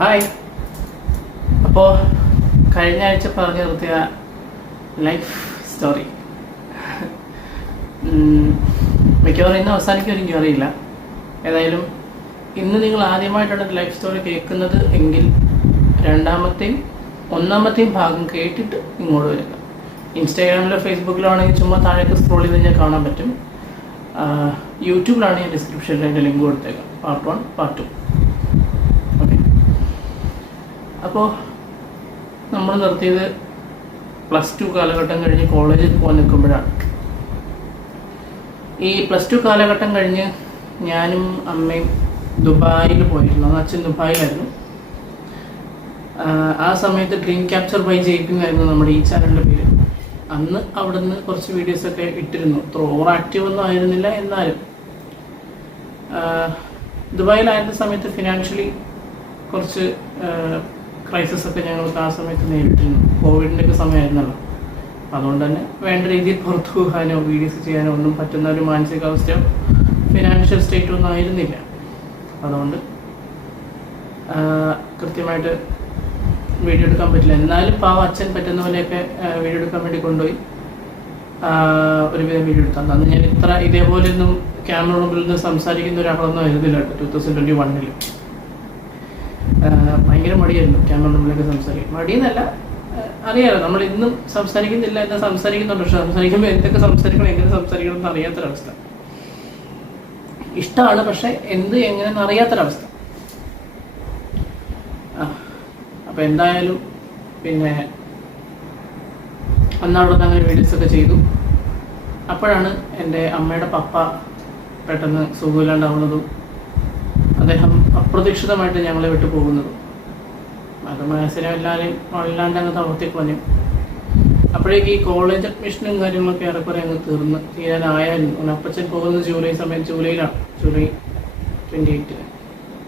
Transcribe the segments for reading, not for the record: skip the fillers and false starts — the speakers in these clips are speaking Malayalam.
ഹായ്. അപ്പോൾ കഴിഞ്ഞ ആഴ്ച പറഞ്ഞു നിർത്തിയ ലൈഫ് സ്റ്റോറി മിക്കവാറും ഇന്ന് അവസാനിക്കുമെങ്കിൽ അറിയില്ല. ഏതായാലും ഇന്ന് നിങ്ങൾ ആദ്യമായിട്ടാണ് ലൈഫ് സ്റ്റോറി കേൾക്കുന്നത് എങ്കിൽ ഒന്നാമത്തെയും ഭാഗം കേട്ടിട്ട് ഇങ്ങോട്ട് വരിക. ഇൻസ്റ്റാഗ്രാമിലോ ഫേസ്ബുക്കിലോ ആണെങ്കിൽ ചുമ്മാ താഴേക്ക് സ്ക്രോൾ ചെയ്ത് കഴിഞ്ഞാൽ കാണാൻ പറ്റും. യൂട്യൂബിലാണ് ഞാൻ ഡിസ്ക്രിപ്ഷനിൽ അതിൻ്റെ ലിങ്ക് കൊടുത്തേക്കാം. Part 1 part 2. ഓക്കെ. അപ്പോൾ നമ്മൾ നിർത്തിയത് +2 കാലഘട്ടം കഴിഞ്ഞ് കോളേജിൽ പോകാൻ നിൽക്കുമ്പോഴാണ്. ഈ +2 കാലഘട്ടം കഴിഞ്ഞ് ഞാനും അമ്മയും ദുബായിൽ പോയിരുന്നു. അച്ഛൻ ദുബായിലായിരുന്നു. ആ സമയത്ത് ഡ്രീം ക്യാപ്ചർ ബൈ ജയ്പിങ് ആയിരുന്നു നമ്മുടെ ഈ ചാനലിൻ്റെ പേര്. അന്ന് അവിടെ നിന്ന് കുറച്ച് വീഡിയോസൊക്കെ ഇട്ടിരുന്നു. ഓവർ ആക്റ്റീവ് ഒന്നും ആയിരുന്നില്ല. എന്നാലും ദുബായിലായിരുന്ന സമയത്ത് ഫിനാൻഷ്യലി കുറച്ച് ക്രൈസിസ് ഒക്കെ ഞങ്ങൾക്ക് ആ സമയത്ത് നേരിട്ടിരുന്നു. കോവിഡിൻ്റെ ഒക്കെ സമയമായിരുന്നല്ലോ. അതുകൊണ്ട് തന്നെ വേണ്ട രീതിയിൽ പുറത്തു പോകാനോ വീഡിയോസ് ചെയ്യാനോ ഒന്നും പറ്റുന്ന ഒരു മാനസികാവസ്ഥയോ ഫിനാൻഷ്യൽ സ്റ്റേറ്റോ ഒന്നും ആയിരുന്നില്ല. അതുകൊണ്ട് കൃത്യമായിട്ട് വീഡിയോ എടുക്കാൻ പറ്റില്ല. എന്നാലും അച്ഛൻ പറ്റുന്ന പോലെയൊക്കെ വീഡിയോ എടുക്കാൻ വേണ്ടി കൊണ്ടുപോയി ഒരുവിധം വീഡിയോ എടുത്താൽ. അന്ന് ഞാൻ ഇതേപോലെ ഒന്നും ക്യാമറ മുമ്പിൽ നിന്ന് സംസാരിക്കുന്ന ഒരാളൊന്നും ആയിരുന്നില്ല. 2021 ഭയങ്കര മടിയായിരുന്നു ക്യാമറ മുമ്പിലൊക്കെ സംസാരിക്കും. മടിയെന്നല്ല, അറിയാലോ, നമ്മൾ ഇന്നും സംസാരിക്കുന്നില്ല എന്നാൽ സംസാരിക്കുന്നുണ്ട്. പക്ഷെ സംസാരിക്കുമ്പോൾ എന്തൊക്കെ സംസാരിക്കണം, എങ്ങനെ സംസാരിക്കണം എന്ന് അറിയാത്തൊരവസ്ഥ. ഇഷ്ടമാണ്, പക്ഷെ എങ്ങനെയെന്ന് അറിയാത്തൊരവസ്ഥ. അപ്പോൾ എന്തായാലും പിന്നെ അന്നവിടെ നിന്ന് അങ്ങനെ വീഡിയോസൊക്കെ ചെയ്തു. അപ്പോഴാണ് എൻ്റെ അമ്മയുടെ പപ്പ പെട്ടെന്ന് സുഖമില്ലാണ്ടാവുന്നതും അദ്ദേഹം അപ്രതീക്ഷിതമായിട്ട് ഞങ്ങളെ വിട്ടു പോകുന്നതും. അത് മനസ്സിനെ വല്ലാണ്ട് അങ്ങ് തളർത്തി കളഞ്ഞു. അപ്പോഴേക്ക് ഈ കോളേജ് അഡ്മിഷനും കാര്യങ്ങളൊക്കെ ഏറെക്കുറെ അങ്ങ് തീരാനായിരുന്നു. അപ്പച്ചൻ പോകുന്നത് ജൂലൈയിലാണ്. ജൂലൈ 28,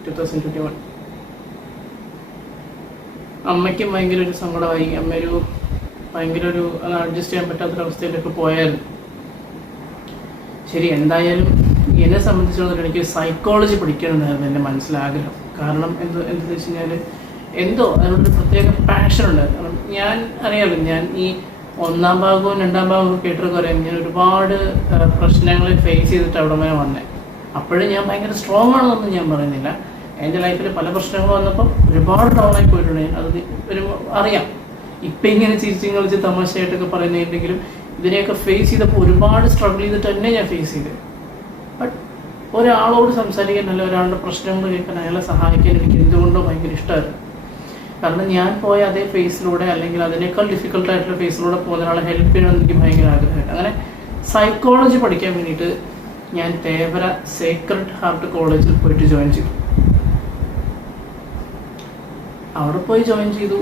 2021. അമ്മയ്ക്കും ഭയങ്കര ഒരു സങ്കടമായി. അമ്മ ഭയങ്കര അത് അഡ്ജസ്റ്റ് ചെയ്യാൻ പറ്റാത്തൊരവസ്ഥയിലൊക്കെ പോയായിരുന്നു. ശരി, എന്തായാലും എന്നെ സംബന്ധിച്ചിടത്തോളം എനിക്ക് സൈക്കോളജി പഠിക്കണമെന്നായിരുന്നു എൻ്റെ മനസ്സിലാഗ്രഹം. കാരണം എന്താണെന്ന് വെച്ച് കഴിഞ്ഞാൽ അതിനോടൊരു പ്രത്യേക പാഷൻ ഉണ്ടായിരുന്നു. കാരണം ഞാൻ അറിയാമല്ലോ, ഞാൻ ഈ 1ാം ഭാഗവും 2ാം ഭാഗവും കേട്ടൊക്കെ അറിയാം. ഞാൻ ഒരുപാട് പ്രശ്നങ്ങളെ ഫേസ് ചെയ്തിട്ട് അവിടെ വരെ വന്നേ. അപ്പോഴും ഞാൻ ഭയങ്കര സ്ട്രോങ് ആണെന്നൊന്നും ഞാൻ പറയുന്നില്ല. എൻ്റെ ലൈഫിൽ പല പ്രശ്നങ്ങൾ വന്നപ്പോൾ ഒരുപാട് ഡൗണായി പോയിട്ടുണ്ട്. അത് അറിയാം. ഇപ്പം ഇങ്ങനെ ചിരിച്ചും കളിച്ച് തമാശയായിട്ടൊക്കെ പറയുന്നുണ്ടെങ്കിലും ഇതിനെയൊക്കെ ഫേസ് ചെയ്തപ്പോൾ ഒരുപാട് സ്ട്രഗിൾ ചെയ്തിട്ട് തന്നെ ഞാൻ ഫേസ് ചെയ്തത്. ബട്ട് ഒരാളോട് സംസാരിക്കാൻ, അല്ല ഒരാളുടെ പ്രശ്നങ്ങൾ കേൾക്കാൻ, അയാളെ സഹായിക്കാൻ എനിക്ക് എന്തുകൊണ്ടോ ഭയങ്കര ഇഷ്ടമായിരുന്നു. കാരണം ഞാൻ പോയ അതേ ഫേസിലൂടെ അല്ലെങ്കിൽ അതിനേക്കാൾ ഡിഫിക്കൽട്ടായിട്ടുള്ള ഫേസിലൂടെ പോകുന്ന ഒരാളെ ഹെൽപ്പ് ചെയ്യണമെന്ന് എനിക്ക് ഭയങ്കര ആഗ്രഹമായിട്ട്. അങ്ങനെ സൈക്കോളജി പഠിക്കാൻ വേണ്ടിയിട്ട് ഞാൻ തേവര സേക്രഡ് ഹാർട്ട് കോളേജിൽ പോയിട്ട് ജോയിൻ ചെയ്തു. അവിടെ പോയി ജോയിൻ ചെയ്തു.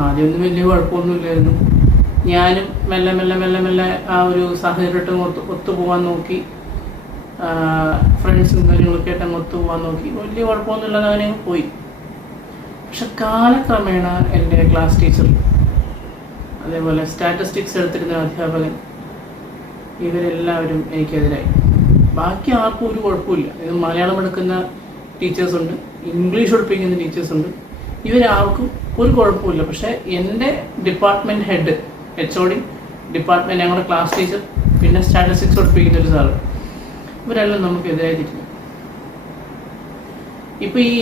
ആദ്യമൊന്നും വലിയ കുഴപ്പമൊന്നുമില്ലായിരുന്നു. ഞാനും മെല്ലെ ആ ഒരു സാഹചര്യമായിട്ട് ഒത്തുപോകാൻ നോക്കി. ഫ്രണ്ട്സും കാര്യങ്ങളൊക്കെ ആയിട്ട് അങ്ങ് ഒത്തുപോകാൻ നോക്കി. വലിയ കുഴപ്പമൊന്നുമില്ലാതെ അങ്ങനെ പോയി. പക്ഷെ കാലക്രമേണ എൻ്റെ ക്ലാസ് ടീച്ചർ, അതേപോലെ സ്റ്റാറ്റിസ്റ്റിക്സ് എടുത്തിരുന്ന അധ്യാപകൻ, ഇവരെല്ലാവരും എനിക്കെതിരായി. ബാക്കി ആർക്കും ഒരു കുഴപ്പമില്ല. ഇത് മലയാളം എടുക്കുന്ന ടീച്ചേഴ്സുണ്ട്, ഇംഗ്ലീഷ് പഠിപ്പിക്കുന്ന ടീച്ചേഴ്സുണ്ട്, ഇവരാർക്കും ഒരു കുഴപ്പമില്ല. പക്ഷേ എൻ്റെ ഡിപ്പാർട്ട്മെൻറ്റ് ഹെഡ്, HOD ഡിപ്പാർട്ട്മെൻറ്റ്, ഞങ്ങളുടെ ക്ലാസ് ടീച്ചർ, പിന്നെ സ്റ്റാറ്റിസ്റ്റിക്സ് പഠിപ്പിക്കുന്ന ഒരു സാറ്, ഇവരെല്ലാം നമുക്കെതിരായി തിരിഞ്ഞു. ഇപ്പോൾ ഈ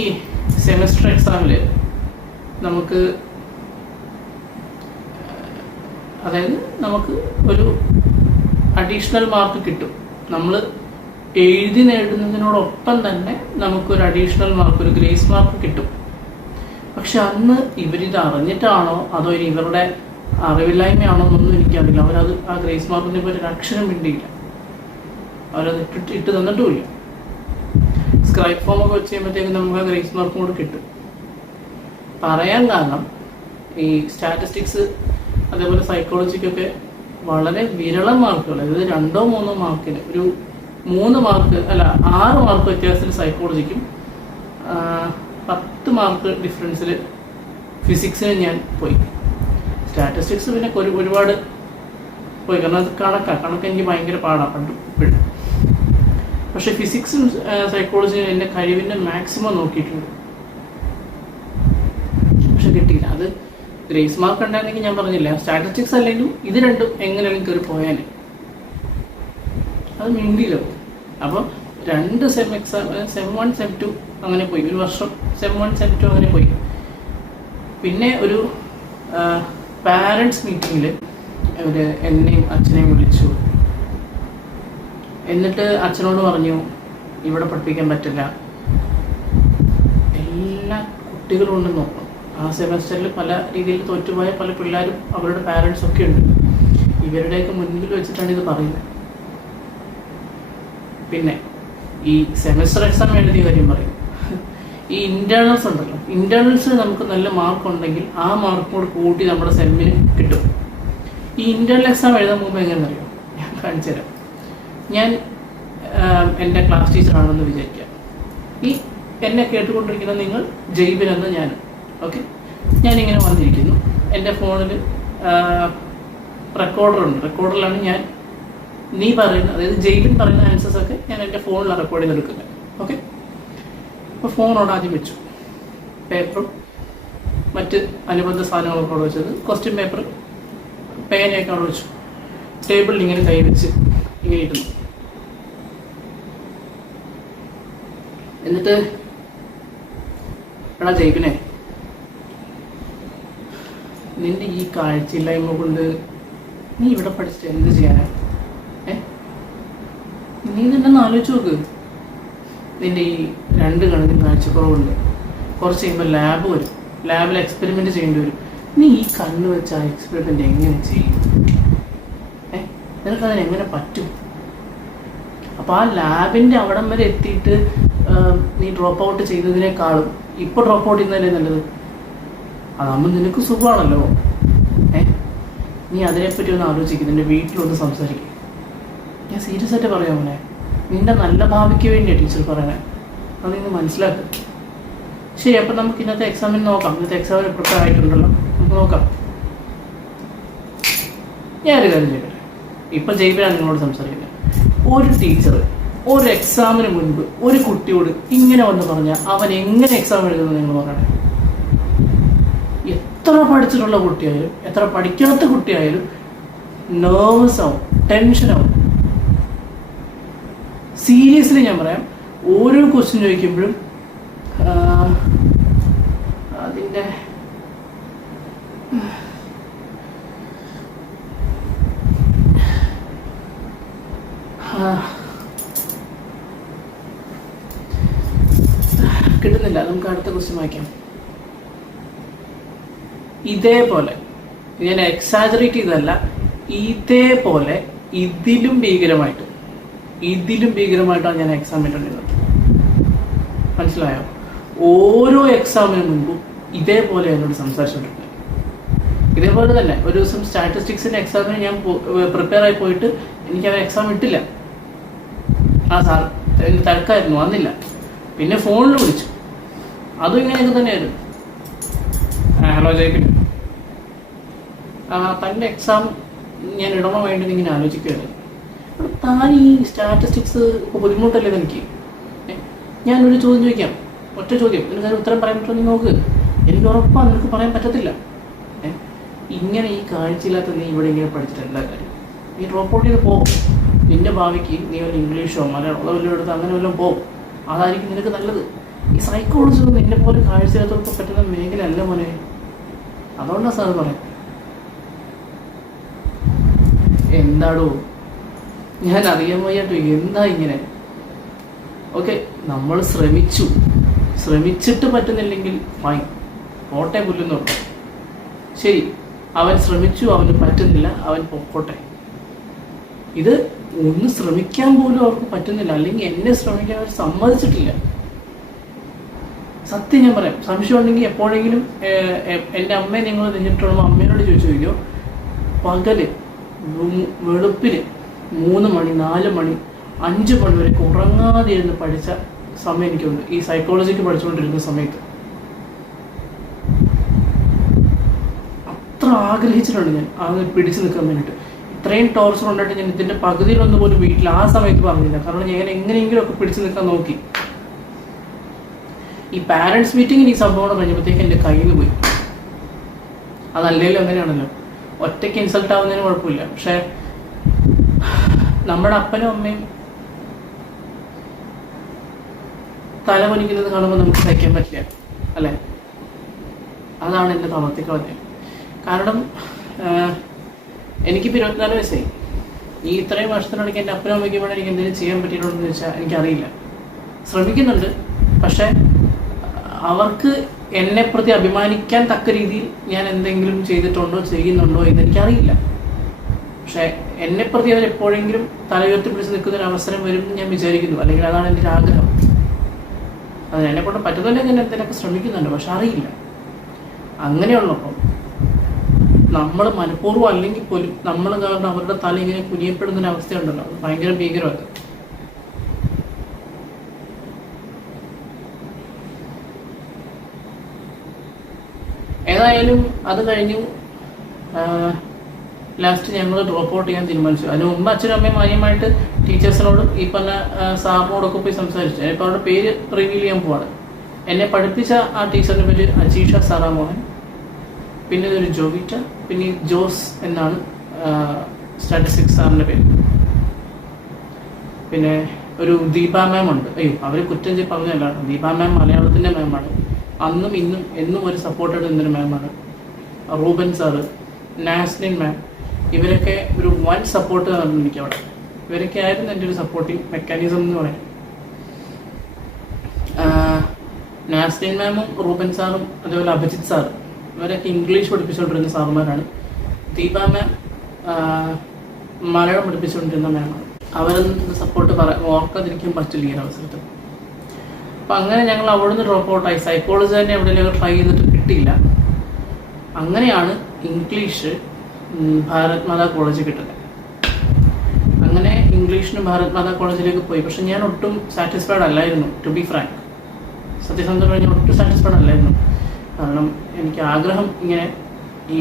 സെമിസ്റ്റർ എക്സാമിൽ നമുക്ക് ഒരു അഡീഷണൽ മാർക്ക് കിട്ടും. നമ്മൾ എഴുതി നേടുന്നതിനോടൊപ്പം തന്നെ നമുക്കൊരു അഡീഷണൽ മാർക്ക്, ഒരു ഗ്രേസ് മാർക്ക് കിട്ടും. പക്ഷെ അന്ന് ഇവരിത് അറിഞ്ഞിട്ടാണോ അതോ ഇവരുടെ അറിവില്ലായ്മയാണോ എന്നൊന്നും എനിക്കറിയില്ല. അവരത് ആ ഗ്രേസ് മാർക്കിനെ പറ്റി ഒരു അക്ഷരം മിണ്ടിയില്ല. അവരത് ഇട്ട് തന്നിട്ടുമില്ല. സ്ക്രൈബ് ഫോമൊക്കെ വെച്ച് കഴിയുമ്പോഴത്തേക്കും നമുക്ക് ആ ഗ്രേസ് മാർക്കും കൂടെ കിട്ടും. പറയാൻ കാരണം ഈ സ്റ്റാറ്റിസ്റ്റിക്സ് അതേപോലെ സൈക്കോളജിക്കൊക്കെ വളരെ വിരളം മാർക്കുകൾ, അതായത് 2-3 മാർക്കിന്, ഒരു 6 മാർക്ക് വ്യത്യാസത്തിൽ സൈക്കോളജിക്കും 10 മാർക്ക് ഡിഫറൻസിൽ ഫിസിക്സിന് ഞാൻ പോയി. സ്റ്റാറ്റിസ്റ്റിക്സ് പിന്നെ ഒരുപാട് പോയി. കാരണം അത് കണക്ക് എനിക്ക് ഭയങ്കര പാടാണ് ഇപ്പോഴും. പക്ഷെ ഫിസിക്സും സൈക്കോളജിയും എൻ്റെ കഴിവിൻ്റെ മാക്സിമം നോക്കിയിട്ടുണ്ട്. പക്ഷെ കിട്ടിയില്ല. അത് ഗ്രേസ് മാർക്ക് ഉണ്ടായിരുന്നെങ്കിൽ ഞാൻ പറഞ്ഞില്ല, സ്റ്റാറ്റിസ്റ്റിക്സ് അല്ലെങ്കിലും ഇത് രണ്ടും എങ്ങനെയും കയറി പോയാൽ അത് മിണ്ടിയില്ലോ. അപ്പോൾ 2 സെം എക്സാം, സെം 1 സെം 2 അങ്ങനെ പോയി, ഒരു വർഷം സെം 1 സെം 2 അങ്ങനെ പോയി. പിന്നെ ഒരു പാരൻസ് മീറ്റിങ്ങിൽ അവർ എന്നെയും അച്ഛനെയും വിളിച്ചു. എന്നിട്ട് അച്ഛനോട് പറഞ്ഞു ഇവിടെ പഠിപ്പിക്കാൻ പറ്റില്ല, എല്ലാ കുട്ടികളും ഉണ്ടെന്ന് നോക്കണം. ആ സെമസ്റ്ററിൽ പല രീതിയിൽ തോറ്റുപോയ പല പിള്ളേരും അവരുടെ പാരൻസ് ഒക്കെ ഉണ്ട്. ഇവരുടെയൊക്കെ മുൻപിൽ വെച്ചിട്ടാണ് ഇത് പറയുന്നത്. പിന്നെ ഈ സെമസ്റ്റർ എക്സാം എഴുതിയ കാര്യം പറയും. ഈ ഇന്റേണൽസ് ഉണ്ടല്ലോ, ഇന്റേണൽസിന് നമുക്ക് നല്ല മാർക്ക് ഉണ്ടെങ്കിൽ ആ മാർക്കോട് കൂട്ടി നമ്മുടെ സെമ്മിന് കിട്ടും. ഈ ഇന്റേണൽ എക്സാം എഴുതാൻ മുമ്പ് എങ്ങനെ അറിയാം, ഞാൻ കാണിച്ചു തരാം. ഞാൻ എൻ്റെ ക്ലാസ് ടീച്ചറാണെന്ന് വിചാരിക്കുക. ഈ എന്നെ കേട്ടുകൊണ്ടിരിക്കുന്ന നിങ്ങൾ ജൈബിനെന്ന് ഞാൻ, ഓക്കെ, ഞാനിങ്ങനെ വന്നിരിക്കുന്നു. എൻ്റെ ഫോണിൽ റെക്കോർഡറുണ്ട്. റെക്കോർഡറിലാണ് ഞാൻ നീ പറയുന്ന, അതായത് ജെയിബിൻ പറയുന്ന ആൻസേഴ്സൊക്കെ ഞാൻ എൻ്റെ ഫോണിലാണ് റെക്കോർഡ് ചെയ്തെടുക്കുന്നത്. ഓക്കെ, അപ്പോൾ ഫോണോട് ആദ്യം വെച്ചു, പേപ്പറും മറ്റ് അനുബന്ധ സാധനങ്ങളൊക്കെ അവിടെ വെച്ചത്, ക്വസ്റ്റ്യൻ പേപ്പർ പേനയൊക്കെ അവിടെ വെച്ചു. ടേബിളിൽ ഇങ്ങനെ കൈവച്ച് ഇങ്ങനെ ഇരുന്നു. എന്നിട്ട് എടാ ജെയ്ബിനെ, നിന്റെ ഈ കാഴ്ചയില്ലായ്മ കൊണ്ട് നീ ഇവിടെ പഠിച്ചിട്ട് എന്ത് ചെയ്യാനാ? നീ തന്നെ ആലോചിച്ച് നോക്ക്. നിന്റെ ഈ 2 കണക്കിന് കാഴ്ചക്കുറവുണ്ട്. കുറച്ച് കഴിയുമ്പോൾ ലാബ് വരും, ലാബിൽ എക്സ്പെരിമെന്റ് ചെയ്യേണ്ടി വരും. നീ ഈ കണ്ണ് വെച്ച് ആ എക്സ്പെരിമെന്റ് എങ്ങനെ ചെയ്യും? നിനക്കതിന് എങ്ങനെ പറ്റും? അപ്പോൾ ആ ലാബിൻ്റെ അവിടം വരെ എത്തിയിട്ട് നീ ഡ്രോപ്പ് ഔട്ട് ചെയ്തതിനേക്കാളും ഇപ്പോൾ ഡ്രോപ്പ് ഔട്ട് ചെയ്യുന്നതല്ലേ നല്ലത്. അതാകുമ്പോൾ നിനക്ക് സുഖമാണല്ലോ. നീ അതിനെപ്പറ്റി ഒന്ന് ആലോചിക്കും, നിൻ്റെ വീട്ടിലൊന്ന് സംസാരിക്കും. ഞാൻ സീരിയസ് ആയിട്ട് പറയാം മോനെ, നിന്റെ നല്ല ഭാവിക്ക് വേണ്ടിയാണ് ടീച്ചർ പറയണേ, അത് നിങ്ങൾ മനസ്സിലാക്കുക. ശരി, അപ്പം നമുക്ക് ഇന്നത്തെ എക്സാമിന് നോക്കാം. ഇന്നത്തെ എക്സാമിന് പ്രിപ്പയർ ആയിട്ടുണ്ടല്ലോ, നമുക്ക് നോക്കാം. ഞാനൊരു കാര്യം ചെയ്യട്ടെ, ഇപ്പം ജൈബിലാണ് നിങ്ങളോട് സംസാരിക്കുന്നത്. ഒരു ടീച്ചർ ഒരു എക്സാമിന് മുൻപ് ഒരു കുട്ടിയോട് ഇങ്ങനെ വന്ന് പറഞ്ഞാൽ അവൻ എങ്ങനെ എക്സാം എഴുതുന്നത് നിങ്ങൾ പറയണേ? എത്ര പഠിച്ചിട്ടുള്ള കുട്ടിയായാലും എത്ര പഠിക്കാത്ത കുട്ടിയായാലും നെർവസ് ആവും, ടെൻഷനാവും. സീരിയസ്ലി ഞാൻ പറയാം, ഓരോ ക്വസ്റ്റ്യൻ ചോദിക്കുമ്പോഴും അതിൻ്റെ കിട്ടുന്നില്ല. നമുക്ക് അടുത്ത ക്വസ്റ്റ്യൻ വായിക്കാം. ഇതേപോലെ, ഞാൻ എക്സാജറേറ്റ് ചെയ്തതല്ല, ഇതേപോലെ ഇതിലും ഭീകരമായിട്ടാണ് ഞാൻ എക്സാം ഇട്ടുണ്ടായിരുന്നത്. മനസ്സിലായോ? ഓരോ എക്സാമിന് മുൻപും ഇതേപോലെ എന്നോട് സംസാരിച്ചുകൊണ്ടിരുന്നത്. ഇതേപോലെ തന്നെ ഒരു ദിവസം സ്റ്റാറ്റിസ്റ്റിക്സിൻ്റെ എക്സാമിന് ഞാൻ പ്രിപ്പയർ ആയി പോയിട്ട് എനിക്ക് അവൻ എക്സാം ഇട്ടില്ല. ആ സാർ എനിക്ക് തിരക്കായിരുന്നു, വന്നില്ല. പിന്നെ ഫോണിൽ വിളിച്ചു, അതും ഇങ്ങനെയൊക്കെ തന്നെയായിരുന്നു. ഹലോ ജയ്പിൻ, തൻ്റെ എക്സാം ഞാൻ ഇടണോ വേണ്ടത് ഇങ്ങനെ ആലോചിക്കുകയായിരുന്നു. താൻ ഈ സ്റ്റാറ്റിസ്റ്റിക്സ് ബുദ്ധിമുട്ടല്ലേ എനിക്ക്? ഞാനൊരു ചോദ്യം ചോദിക്കാം, ഒറ്റ ചോദ്യം, നിനക്ക് അതിന് ഉത്തരം പറയാൻ പറ്റുമോ? നീ നോക്ക്, എനിക്ക് ഉറപ്പാണ് നിനക്ക് പറയാൻ പറ്റത്തില്ല. ഇങ്ങനെ ഈ കാഴ്ചയില്ലാത്ത നീ ഇവിടെ ഇങ്ങനെ പഠിച്ചിട്ട് എല്ലാ കാര്യം നീ ഡ്രോപ്പ് ഔട്ട് ചെയ്ത് പോകും. നിന്റെ ഭാവിക്ക് നീ വല്ല ഇംഗ്ലീഷോ മലയാളമോ വല്ലതും എടുത്ത് അങ്ങനെ വല്ലതും പോകും, അതായിരിക്കും നിനക്ക് നല്ലത്. ഈ സൈക്കോളജി ഒന്നും നിന്നെ പോലെ കാഴ്ചയില്ലാത്തവർക്ക് പറ്റുന്ന മേഖല അല്ല മോനെ. അതുകൊണ്ടാണ് സാറ് പറയാം. എന്താടോ ഞാൻ അറിയാൻ വയ്യാട്ടോ, എന്താ ഇങ്ങനെ? ഓക്കെ, നമ്മൾ ശ്രമിച്ചിട്ട് പറ്റുന്നില്ലെങ്കിൽ ഫൈൻ, പോട്ടെ, പുല്ലെന്ന് നോക്കാം. ശരി, അവൻ ശ്രമിച്ചു, അവന് പറ്റുന്നില്ല, അവൻ പൊക്കോട്ടെ. ഇത് ഒന്ന് ശ്രമിക്കാൻ പോലും അവർക്ക് പറ്റുന്നില്ല, അല്ലെങ്കിൽ എന്നെ ശ്രമിക്കാൻ അവർ സമ്മതിച്ചിട്ടില്ല. സത്യം ഞാൻ പറയാം, സംശയം ഉണ്ടെങ്കിൽ എപ്പോഴെങ്കിലും എൻ്റെ അമ്മയെ നിങ്ങൾ നിന്നിട്ടുള്ള അമ്മയോട് ചോദിച്ചു നോക്കിയോ. പകല് വെളുപ്പിന് 3 മണി 4 മണി 5 മണി വരെ ഉറങ്ങാതെ ഇരുന്ന് പഠിച്ച സമയം എനിക്കുണ്ട് ഈ സൈക്കോളജിക്ക് പഠിച്ചുകൊണ്ടിരുന്ന സമയത്ത്. അത്ര ആഗ്രഹിച്ചിട്ടുണ്ട് ഞാൻ അത് പിടിച്ചു നിൽക്കാൻ വേണ്ടിയിട്ട്. ഇത്രയും ടോർച്ചർ ഉണ്ടായിട്ട് ഞാൻ ഇതിൻ്റെ പകുതിയിലൊന്നും പോലും വീട്ടിൽ ആ സമയത്ത് പറഞ്ഞില്ല. കാരണം ഞാൻ എങ്ങനെയെങ്കിലും ഒക്കെ പിടിച്ചു നിൽക്കാൻ നോക്കി. ഈ പാരൻസ് മീറ്റിങ്ങിന് ഈ സംഭവം കഴിഞ്ഞപ്പോഴത്തേക്ക് എൻ്റെ കയ്യിൽ നിന്ന് പോയി. അതല്ലെങ്കിലും അങ്ങനെയാണല്ലോ, ഒറ്റയ്ക്ക് ഇൻസൾട്ട് ആവുന്നതിന് കുഴപ്പമില്ല. പക്ഷെ നമ്മുടെ അപ്പനും അമ്മയും തലകുനിക്കുന്നത് കാണുമ്പോൾ നമുക്ക് സഹിക്കാൻ പറ്റില്ല അല്ലേ? അതാണ് എൻ്റെ തളർത്തിക്കളഞ്ഞത്. കാരണം എനിക്കിപ്പോൾ 24 വയസ്സായി. ഈ ഇത്രയും വർഷത്തിനിടയ്ക്ക് എൻ്റെ അപ്പനും അമ്മയ്ക്കും വേണ്ടി എനിക്ക് എന്തെങ്കിലും ചെയ്യാൻ പറ്റിയിട്ടുണ്ടെന്ന് ചോദിച്ചാൽ എനിക്കറിയില്ല. ശ്രമിക്കുന്നുണ്ട്, പക്ഷെ അവർക്ക് എന്നെ പ്രതി അഭിമാനിക്കാൻ തക്ക രീതിയിൽ ഞാൻ എന്തെങ്കിലും ചെയ്തിട്ടുണ്ടോ ചെയ്യുന്നുണ്ടോ എന്നെനിക്കറിയില്ല. പക്ഷെ എന്നെ പ്രതി അവരെപ്പോഴെങ്കിലും തല ഉയർത്തി പിടിച്ച് നിൽക്കുന്നൊരു അവസരം വരും എന്ന് ഞാൻ വിചാരിക്കുന്നു, അല്ലെങ്കിൽ അതാണ് എൻ്റെ ഒരു ആഗ്രഹം. അത് എന്നെക്കൊണ്ട് പറ്റുന്നില്ല, ഞാൻ എന്തെങ്കിലുമൊക്കെ ശ്രമിക്കുന്നുണ്ട്, പക്ഷെ അറിയില്ല. അങ്ങനെയുള്ളപ്പം നമ്മൾ മനഃപൂർവ്വം അല്ലെങ്കിൽ പോലും നമ്മൾ കാരണം അവരുടെ തല ഇങ്ങനെ കുനിയപ്പെടുന്നൊരവസ്ഥയുണ്ടല്ലോ, അത് ഭയങ്കര ഭീകരമാണ്. ഏതായാലും അത് കഴിഞ്ഞു. ലാസ്റ്റ് ഞങ്ങൾ ഡ്രോപ്പ് ഔട്ട് ചെയ്യാൻ തീരുമാനിച്ചു. അതിന് മുമ്പ് അച്ഛനും അമ്മയും മാന്യമായിട്ട് ടീച്ചേഴ്സിനോടും ഈ പറഞ്ഞ സാറിനോടൊക്കെ പോയി സംസാരിച്ചു. ഇപ്പോൾ അവരുടെ പേര് റിവീൽ ചെയ്യാൻ പോവാണ്. എന്നെ പഠിപ്പിച്ച ആ ടീച്ചറിൻ്റെ പേര് അജീഷ സാറാമോഹൻ, പിന്നെ ഒരു ജോവിറ്റ, പിന്നെ ജോസ് എന്നാണ് സ്റ്റാറ്റിസ്റ്റിക്സ് സാറിൻ്റെ പേര്. പിന്നെ ഒരു ദീപ മാം ഉണ്ട്. അയ്യോ, അവർ കുറ്റം ചെയ്ത് പറഞ്ഞല്ല, ദീപ മാം മലയാളത്തിൻ്റെ മാമാണ്. അന്നും ഇന്നും എന്നും ഒരു സപ്പോർട്ടഡ് എന്നൊരു മാമാണ്. റൂബൻ സാറ്, നാസ്ലിൻ മാം, ഇവരൊക്കെ ഒരു വൺ സപ്പോർട്ട് തന്നു എനിക്ക് അവിടെ. ഇവരൊക്കെ ആയിരുന്നു എൻ്റെ ഒരു സപ്പോർട്ടിങ് മെക്കാനിസം എന്ന് പറയാം. നാസ്ലിൻ മാമും റൂബൻ സാറും അതേപോലെ അഭിജിത്ത് സാറ്, ഇവരൊക്കെ ഇംഗ്ലീഷ് പഠിപ്പിച്ചുകൊണ്ടിരുന്ന സാറുമാരാണ്. ദീപ മാം മലയാളം പഠിപ്പിച്ചുകൊണ്ടിരുന്ന മാമാണ്. അവരൊന്നും സപ്പോർട്ട് ഓർക്കാതിരിക്കാൻ പറ്റില്ല ഈ അവസരത്തിൽ. അപ്പം അങ്ങനെ ഞങ്ങൾ അവിടെ നിന്ന് ഡ്രോപ്പ് ഔട്ടായി. സൈക്കോളജി തന്നെ എവിടെയെങ്കിലും ട്രൈ ചെയ്തിട്ട് കിട്ടിയില്ല. അങ്ങനെയാണ് ഇംഗ്ലീഷ് ഭാരത് മാതാ കോളേജിൽ കിട്ടുന്നത്. അങ്ങനെ ഇംഗ്ലീഷിന് ഭാരത് മാതാ കോളേജിലേക്ക് പോയി. പക്ഷെ ഞാൻ ഒട്ടും സാറ്റിസ്ഫൈഡ് അല്ലായിരുന്നു, ടു ബി ഫ്രാങ്ക്. സത്യസന്ധമായി ഞാൻ ഒട്ടും സാറ്റിസ്ഫൈഡ് അല്ലായിരുന്നു. കാരണം എനിക്ക് ആഗ്രഹം ഇങ്ങനെ ഈ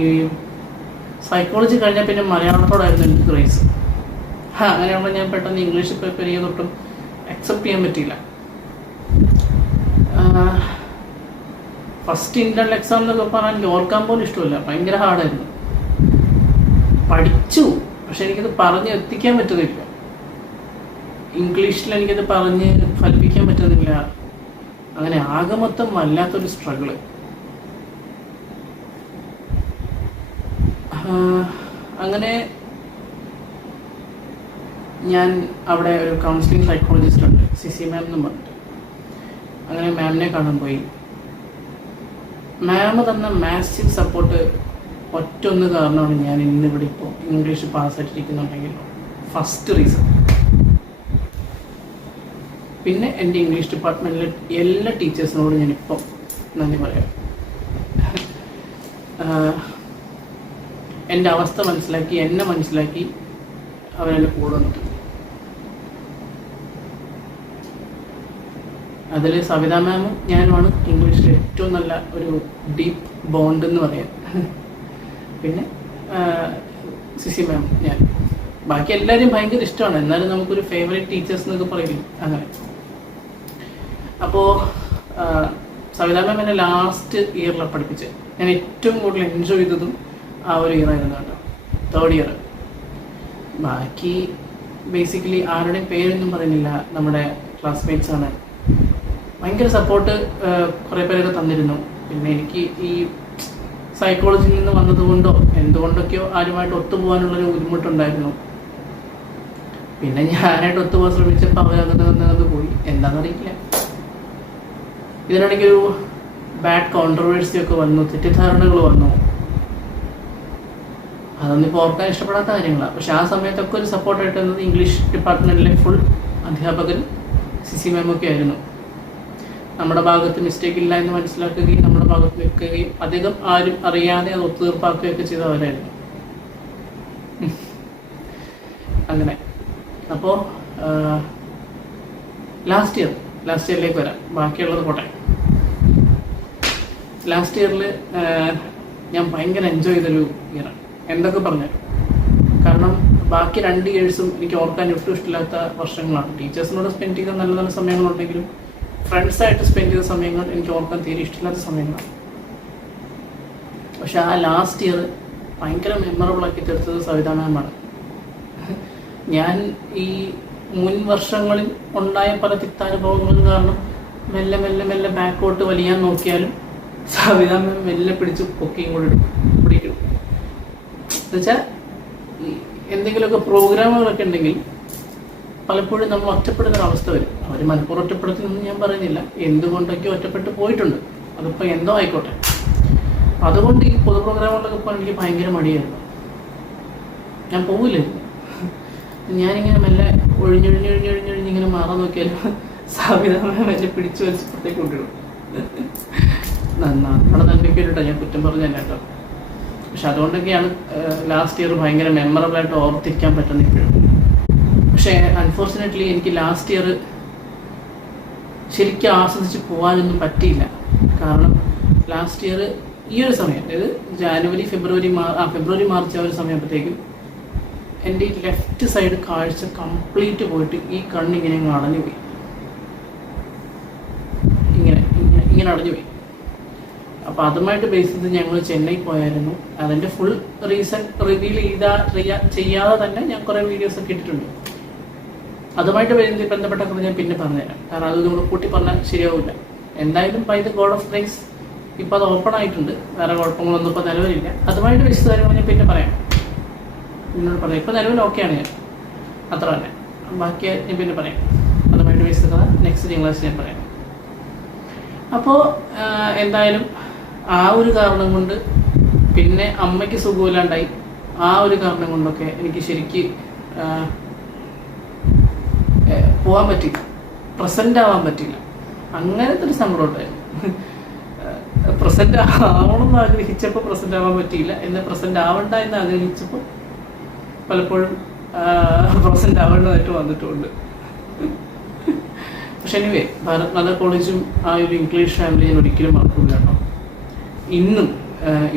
സൈക്കോളജി കഴിഞ്ഞാൽ പിന്നെ മലയാളത്തോടായിരുന്നു എനിക്ക് ക്രേസ്. അങ്ങനെയാകുമ്പോൾ ഞാൻ പെട്ടെന്ന് ഇംഗ്ലീഷ് പേപ്പർ ചെയ്തൊട്ടും അക്സെപ്റ്റ് ചെയ്യാൻ പറ്റിയില്ല. ഫസ്റ്റ് ഇന്റേണൽ എക്സാം എന്നൊക്കെ പറഞ്ഞാൽ എനിക്ക് ഓർക്കാൻ പോലും ഇഷ്ടമില്ല, ഭയങ്കര ഹാർഡായിരുന്നു. പഠിച്ചു, പക്ഷെ എനിക്കത് പറഞ്ഞ് എത്തിക്കാൻ പറ്റുന്നില്ല. ഇംഗ്ലീഷിൽ എനിക്കത് പറഞ്ഞ് ഫലിപ്പിക്കാൻ പറ്റുന്നില്ല. അങ്ങനെ ആകെ മൊത്തം വല്ലാത്തൊരു സ്ട്രഗിള്. അങ്ങനെ ഞാൻ അവിടെ ഒരു കൗൺസിലിംഗ് സൈക്കോളജിസ്റ്റ് ഉണ്ട്, സിസി മാം എന്നും പറഞ്ഞിട്ട്. അങ്ങനെ മാമിനെ കാണാൻ പോയി. മാം തന്ന മാസീവ് സപ്പോർട്ട് ഒറ്റൊന്ന് കാരണമാണ് ഞാൻ ഇന്നിവിടെ ഇപ്പോൾ ഇംഗ്ലീഷ് പാസ്സായിട്ടിരിക്കുന്നുണ്ടെങ്കിൽ ഫസ്റ്റ് റീസൺ. പിന്നെ എൻ്റെ ഇംഗ്ലീഷ് ഡിപ്പാർട്ട്മെൻറ്റിലെ എല്ലാ ടീച്ചേഴ്സിനോടും ഞാനിപ്പം നന്ദി പറയാം. എൻ്റെ അവസ്ഥ മനസ്സിലാക്കി, എന്നെ മനസ്സിലാക്കി അവരെൻ്റെ കൂടെ നിന്നു. അതിൽ സവിത മാമും ഞാനുമാണ് ഇംഗ്ലീഷിൽ ഏറ്റവും നല്ല ഒരു ഡീപ്പ് ബോണ്ട് എന്ന് പറയാം. പിന്നെ സിസി മാം, ഞാൻ. ബാക്കി എല്ലാവരും ഭയങ്കര ഇഷ്ടമാണ്. എന്നാലും നമുക്കൊരു ഫേവറേറ്റ് ടീച്ചേഴ്സ് എന്നൊക്കെ പറയില്ലേ, അങ്ങനെ. അപ്പോൾ സവിത മാം എന്നെ ലാസ്റ്റ് ഇയറിലാണ് പഠിപ്പിച്ചത്. ഞാൻ ഏറ്റവും കൂടുതൽ എൻജോയ് ചെയ്തതും ആ ഒരു ഇയർ ആയിരുന്നു കേട്ടോ, 3rd ഇയർ. ബാക്കി ബേസിക്കലി ആരുടെയും പേരൊന്നും പറയുന്നില്ല, നമ്മുടെ ക്ലാസ്മേറ്റ്സ് ആണ്. ഭയങ്കര സപ്പോർട്ട് കുറേ പേരൊക്കെ തന്നിരുന്നു. പിന്നെ എനിക്ക് ഈ സൈക്കോളജിയിൽ നിന്ന് വന്നതുകൊണ്ടോ എന്തുകൊണ്ടൊക്കെയോ ആരുമായിട്ട് ഒത്തുപോകാനുള്ളൊരു ബുദ്ധിമുട്ടുണ്ടായിരുന്നു. പിന്നെ ഞാനായിട്ട് ഒത്തുപോകാൻ ശ്രമിച്ചപ്പോൾ അവരകത്ത് പോയി, എന്താണെന്നറിയില്ല. ഇതിനിടയ്ക്ക് ഒരു ബാഡ് കോൺട്രവേഴ്സി ഒക്കെ വന്നു, തെറ്റിദ്ധാരണകൾ വന്നു. അതൊന്നും ഇപ്പോൾ ഓർക്കാൻ ഇഷ്ടപ്പെടാത്ത കാര്യങ്ങളാണ്. പക്ഷെ ആ സമയത്തൊക്കെ ഒരു സപ്പോർട്ടായിട്ട് വന്നത് ഇംഗ്ലീഷ് ഡിപ്പാർട്ട്മെൻറ്റിലെ ഫുൾ അധ്യാപകരും സിസി മാമൊക്കെ ആയിരുന്നു. നമ്മുടെ ഭാഗത്ത് മിസ്റ്റേക്ക് ഇല്ല എന്ന് മനസ്സിലാക്കുകയും നമ്മുടെ ഭാഗത്ത് വെക്കുകയും അധികം ആരും അറിയാതെ അത് ഒത്തുതീർപ്പാക്കുകയൊക്കെ ചെയ്തവരായിരുന്നു. അങ്ങനെ അപ്പോൾ ലാസ്റ്റ് ഇയറിലേക്ക് വരാം, ബാക്കിയുള്ളത് പോട്ടെ. ലാസ്റ്റ് ഇയറിൽ ഞാൻ ഭയങ്കര എൻജോയ് ചെയ്തൊരു ഇയറാണ്, എന്തൊക്കെ പറഞ്ഞാലും. കാരണം ബാക്കി 2 ഇയേഴ്സും എനിക്ക് ഓർക്കാൻ ഒട്ടും ഇഷ്ടമില്ലാത്ത വർഷങ്ങളാണ്. ടീച്ചേഴ്സിനോട് സ്പെൻഡ് ചെയ്ത നല്ല നല്ല സമയങ്ങളുണ്ടെങ്കിലും ഫ്രണ്ട്സായിട്ട് സ്പെൻഡ് ചെയ്ത സമയങ്ങൾ എനിക്ക് ഓർക്കാൻ തീരെ ഇഷ്ടമില്ലാത്ത സമയങ്ങളാണ്. പക്ഷെ ആ ലാസ്റ്റ് ഇയർ ഭയങ്കര മെമ്മറബിൾ ആക്കി തീർത്തത് സവിതാ മാമാണ്. ഞാൻ ഈ മുൻ വർഷങ്ങളിൽ ഉണ്ടായ പല തിക്താനുഭവങ്ങളും കാരണം മെല്ലെ മെല്ലെ മെല്ലെ ബാക്കോട്ട് വലിയാൻ നോക്കിയാലും സവിതാ മാം മെല്ലെ പിടിച്ച് പൊക്കിയും കൂടെ പിടിക്കും. എന്നുവെച്ചാൽ എന്തെങ്കിലുമൊക്കെ പ്രോഗ്രാമുകളൊക്കെ ഉണ്ടെങ്കിൽ പലപ്പോഴും നമ്മൾ ഒറ്റപ്പെടുന്ന അവസ്ഥ വരും. അവർ മനഃപൂർവ്വം ഒറ്റപ്പെടുത്തുന്നൊന്നും ഞാൻ പറയുന്നില്ല, എന്തുകൊണ്ടൊക്കെ ഒറ്റപ്പെട്ട് പോയിട്ടുണ്ട്, അതിപ്പോൾ എന്തോ ആയിക്കോട്ടെ. അതുകൊണ്ട് ഈ പൊതു പ്രോഗ്രാമുകളിലൊക്കെ പോകാൻ എനിക്ക് ഭയങ്കര മടിയായിരുന്നു, ഞാൻ പോവില്ലായിരുന്നു. ഞാനിങ്ങനെ മെല്ലെ ഒഴിഞ്ഞിങ്ങനെ മാറാൻ നോക്കിയാലും സവിതാ മാം എന്നെ പിടിച്ചു വലിച്ചപ്പോഴത്തേക്ക് കൊണ്ടിടും. നമ്മുടെ നന്മയ്ക്ക് വേണ്ടിയിട്ടാണ്, ഞാൻ കുറ്റം പറഞ്ഞല്ല കേട്ടോ. പക്ഷെ അതുകൊണ്ടൊക്കെയാണ് ലാസ്റ്റ് ഇയർ ഭയങ്കര മെമ്മറബിളായിട്ട് ഓർത്തിരിക്കാൻ പറ്റുന്നത് ഇപ്പോഴും. പക്ഷേ അൺഫോർച്ചുനേറ്റ്ലി എനിക്ക് ലാസ്റ്റ് ഇയർ ശരിക്കും ആസ്വദിച്ച് പോകാനൊന്നും പറ്റിയില്ല. കാരണം ലാസ്റ്റ് ഇയർ ഈ ഒരു സമയം, അതായത് ജാനുവരി ഫെബ്രുവരി മാർച്ച് ആ ഒരു സമയപ്പോഴത്തേക്കും എൻ്റെ ഈ ലെഫ്റ്റ് സൈഡ് കാഴ്ച കംപ്ലീറ്റ് പോയിട്ട് ഈ കണ്ണിങ്ങനെ അടഞ്ഞു പോയി, ഇങ്ങനെ അടഞ്ഞു പോയി. അപ്പോൾ അതുമായിട്ട് ബേസ് ചെയ്ത് ഞങ്ങൾ ചെന്നൈ പോയായിരുന്നു. അതിൻ്റെ ഫുൾ റീസൺ റിവീൽ ചെയ്യാതെ തന്നെ ഞാൻ കുറേ വീഡിയോസൊക്കെ ഇട്ടിട്ടുണ്ട്. അതുമായിട്ട് ബന്ധപ്പെട്ട ഞാൻ പിന്നെ പറഞ്ഞുതരാം, കാരണം അത് നമ്മൾ കൂട്ടി പറഞ്ഞാൽ ശരിയാവില്ല. എന്തായാലും by the god of grace ഇപ്പോൾ അത് ഓപ്പൺ ആയിട്ടുണ്ട്, വേറെ കുഴപ്പങ്ങളൊന്നും ഇപ്പോൾ നിലവിലില്ല. അതുമായിട്ട് ബേസ് കാര്യങ്ങൾ ഞാൻ പിന്നെ പറയാം, നിന്നോട് പറയാം. ഇപ്പോൾ നിലവിൽ ഓക്കെയാണ് ഞാൻ, അത്ര തന്നെ. ബാക്കി ഞാൻ പിന്നെ പറയാം, അതുമായിട്ട് ബേസ് ചെയ്ത നെക്സ്റ്റ് തിങ്കളാഴ്ച ഞാൻ പറയാം. അപ്പോൾ എന്തായാലും ആ ഒരു കാരണം കൊണ്ട്, പിന്നെ അമ്മയ്ക്ക് സുഖമില്ലാണ്ടായി, ആ ഒരു കാരണം കൊണ്ടൊക്കെ എനിക്ക് ശരിക്ക് പോകാൻ പറ്റില്ല, പ്രസൻ്റ് ആവാൻ പറ്റില്ല. അങ്ങനത്തെ ഒരു സങ്കടം ഉണ്ടായിരുന്നു. പ്രസൻ്റ് ആവണമെന്ന് ആഗ്രഹിച്ചപ്പോൾ പ്രസൻ്റ് ആവാൻ പറ്റിയില്ല, എന്നാൽ പ്രസൻ്റ് ആവണ്ട എന്ന് ആഗ്രഹിച്ചപ്പോൾ പലപ്പോഴും പ്രസൻ്റ് ആവേണ്ടതായിട്ട് വന്നിട്ടുണ്ട്. പക്ഷെ എനിവേ, ഭാരത് മാതാ കോളേജും ആ ഒരു ഇംഗ്ലീഷ് ഫാമിലി ഞാൻ ഒരിക്കലും മറക്കില്ല കേട്ടോ. ഇന്നും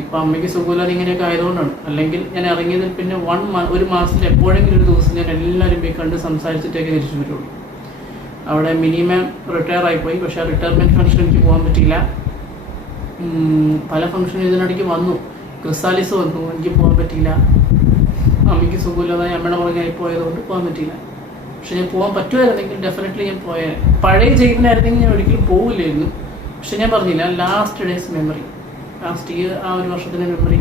ഇപ്പം അമ്മയ്ക്ക് സുഖമില്ലാതെ ഇങ്ങനെയൊക്കെ ആയതുകൊണ്ടാണ്. അല്ലെങ്കിൽ ഞാൻ ഇറങ്ങിയതിൽ പിന്നെ ഒരു മാസത്തിൽ എപ്പോഴെങ്കിലും ഒരു ദിവസം ഞാൻ എല്ലാവരും പോയി കണ്ട് സംസാരിച്ചിട്ടൊക്കെ തിരിച്ചു വരുള്ളൂ. അവിടെ മിനിമാം റിട്ടയർ ആയിപ്പോയി, പക്ഷെ ആ റിട്ടയർമെൻറ്റ് ഫംഗ്ഷൻ എനിക്ക് പോകാൻ പറ്റിയില്ല. പല ഫംഗ്ഷനും ഇതിനിടയ്ക്ക് വന്നു, ക്രിസാലിസ് വന്നു, എനിക്ക് പോകാൻ പറ്റിയില്ല. അമ്മയ്ക്ക് സുഖമില്ലാതായി അമ്മയുടെ പുറകെ പോയതുകൊണ്ട് പോകാൻ പറ്റിയില്ല. പക്ഷെ ഞാൻ പോകാൻ പറ്റുമായിരുന്നെങ്കിൽ ഡെഫിനറ്റ്ലി ഞാൻ പോയാൽ, പഴയ ചെയ്യുന്നതായിരുന്നെങ്കിൽ ഞാൻ ഒരിക്കലും പോവില്ലായിരുന്നു. പക്ഷെ ഞാൻ പറഞ്ഞില്ല, last days memory, last year ആ ഒരു വർഷത്തിൻ്റെ മെമ്മറി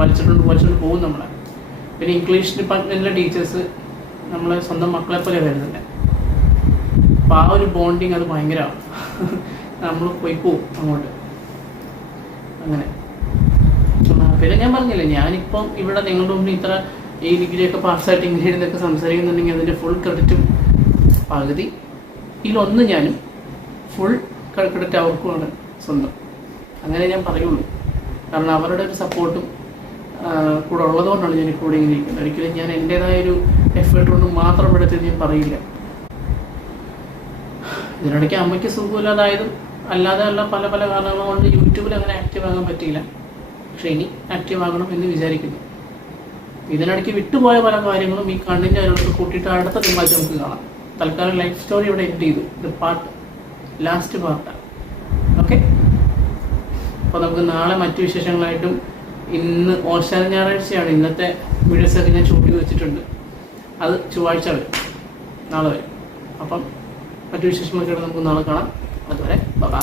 വലിച്ചിട്ട് പോകും നമ്മളെ. പിന്നെ ഇംഗ്ലീഷ് ഡിപ്പാർട്ട്മെൻറ്റിലെ ടീച്ചേഴ്സ് നമ്മളെ സ്വന്തം മക്കളെ പോലെ വരുന്നില്ല. അപ്പോൾ ആ ഒരു ബോണ്ടിങ് അത് ഭയങ്കരമാണ്. നമ്മൾ പോയി പോവും അങ്ങോട്ട് അങ്ങനെ. പിന്നെ ഞാൻ പറഞ്ഞില്ലേ, ഞാനിപ്പം ഇവിടെ നിങ്ങളുടെ മുന്നിൽ ഇത്ര ഈ ഡിഗ്രിയൊക്കെ പാസ്സായിട്ട് ഇംഗ്ലീഷിലൊക്കെ സംസാരിക്കുന്നുണ്ടെങ്കിൽ അതിൻ്റെ ഫുൾ ക്രെഡിറ്റും പകുതി ഇതിലൊന്ന് ഞാനും, ഫുൾ ക്രെഡിറ്റ് അവർക്കുമാണ് സ്വന്തം. അങ്ങനെ ഞാൻ പറയുള്ളൂ. കാരണം അവരുടെ ഒരു സപ്പോർട്ടും കൂടെ ഉള്ളതുകൊണ്ടാണ് ഞാൻ ഇപ്പോൾ ഇവിടെ ഇങ്ങനെ ഇരിക്കുന്നത്. ഒരിക്കലും ഞാൻ എൻ്റേതായൊരു എഫേർട്ട് കൊണ്ട് മാത്രം ഇവിടെ ഞാൻ പറയില്ല. ഇതിനിടയ്ക്ക് അമ്മയ്ക്ക് സുഖമില്ലാതായതും അല്ലാതെ ഉള്ള പല പല കാരണങ്ങൾ കൊണ്ട് യൂട്യൂബിൽ അങ്ങനെ ആക്റ്റീവ് ആകാൻ പറ്റിയില്ല. പക്ഷേ ഇനി ആക്റ്റീവ് ആകണം എന്ന് വിചാരിക്കുന്നു. ഇതിനിടയ്ക്ക് വിട്ടുപോയ പല കാര്യങ്ങളും ഈ കണ്ണിൻ്റെ അതിലോട്ട് കൂട്ടിയിട്ട് അടുത്ത തിങ്കളാഴ്ച നമുക്ക് കാണാം. തൽക്കാലം ലൈഫ് സ്റ്റോറി ഇവിടെ എൻഡ് ചെയ്തു. ഇത് ലാസ്റ്റ് പാർട്ടാണ്. ഓക്കെ, അപ്പോൾ നമുക്ക് നാളെ മറ്റു വിശേഷങ്ങളായിട്ടും, ഇന്ന് ഓശാന ഞായറാഴ്ചയാണ്, ഇന്നത്തെ വീഡിയോസൊക്കെ ഞാൻ ഷൂട്ട് ചെയ്ത് വെച്ചിട്ടുണ്ട്. അത് ചൊവ്വാഴ്ച വരും, നാളെ വരും. അപ്പം മറ്റു വിശേഷങ്ങളൊക്കെ നമുക്ക് നാളെ കാണാം. അതുവരെ ബൈ.